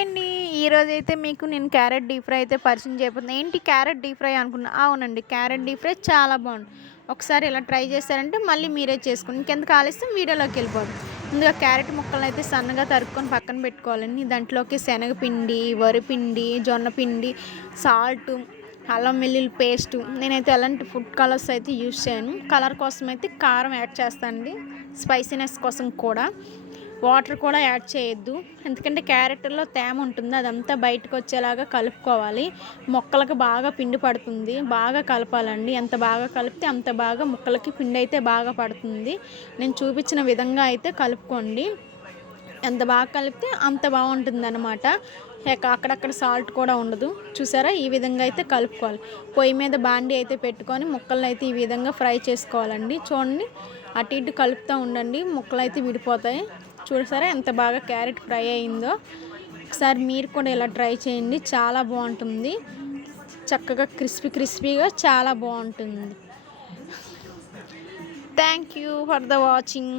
Hi అండి. ఈరోజైతే మీకు నేను క్యారెట్ డీప్ ఫ్రై అయితే పరిచయం చేయబోతున్నా. ఏంటి క్యారెట్ డీప్ ఫ్రై అనుకున్నా? అవునండి, క్యారెట్ డీప్ ఫ్రై చాలా బాగుంది. ఒకసారి ఇలా ట్రై చేశారంటే మళ్ళీ మీరే చేసుకోండి. ఇంకెందుకు ఆలస్యం, వీడియోలోకి వెళ్ళిపోదు. ముందుగా క్యారెట్ ముక్కలను అయితే సన్నగా తరుక్కొని పక్కన పెట్టుకోవాలండి. దాంట్లోకి శనగపిండి, వరిపిండి, జొన్న పిండి, సాల్ట్, అల్లం వెల్లుల్లి పేస్టు. నేనైతే ఎలాంటి ఫుడ్ కలర్స్ అయితే యూజ్ చేయను. కలర్ కోసం అయితే కారం యాడ్ చేస్తానండి, స్పైసీనెస్ కోసం కూడా. వాటర్ కూడా యాడ్ చేయొద్దు, ఎందుకంటే క్యారెట్లో తేమ ఉంటుంది, అదంతా బయటకు వచ్చేలాగా కలుపుకోవాలి. మొక్కలకు బాగా పిండి పడుతుంది, బాగా కలపాలండి. ఎంత బాగా కలిపితే అంత బాగా ముక్కలకి పిండి అయితే బాగా పడుతుంది. నేను చూపించిన విధంగా అయితే కలుపుకోండి. ఎంత బాగా కలిపితే అంత బాగుంటుంది అనమాట. అక్కడక్కడ సాల్ట్ కూడా ఉండదు. చూసారా, ఈ విధంగా అయితే కలుపుకోవాలి. పొయ్యి మీద బాండి అయితే పెట్టుకొని ముక్కలను అయితే ఈ విధంగా ఫ్రై చేసుకోవాలండి. చూడండి, అటు ఇటు కలుపుతూ ఉండండి, ముక్కలు అయితే విడిపోతాయి. చూసారా ఎంత బాగా క్యారెట్ ఫ్రై అయిందో. ఒకసారి మీరు కూడా ఇలా ట్రై చేయండి, చాలా బాగుంటుంది. చక్కగా క్రిస్పీగా చాలా బాగుంటుంది. Thank you for the watching.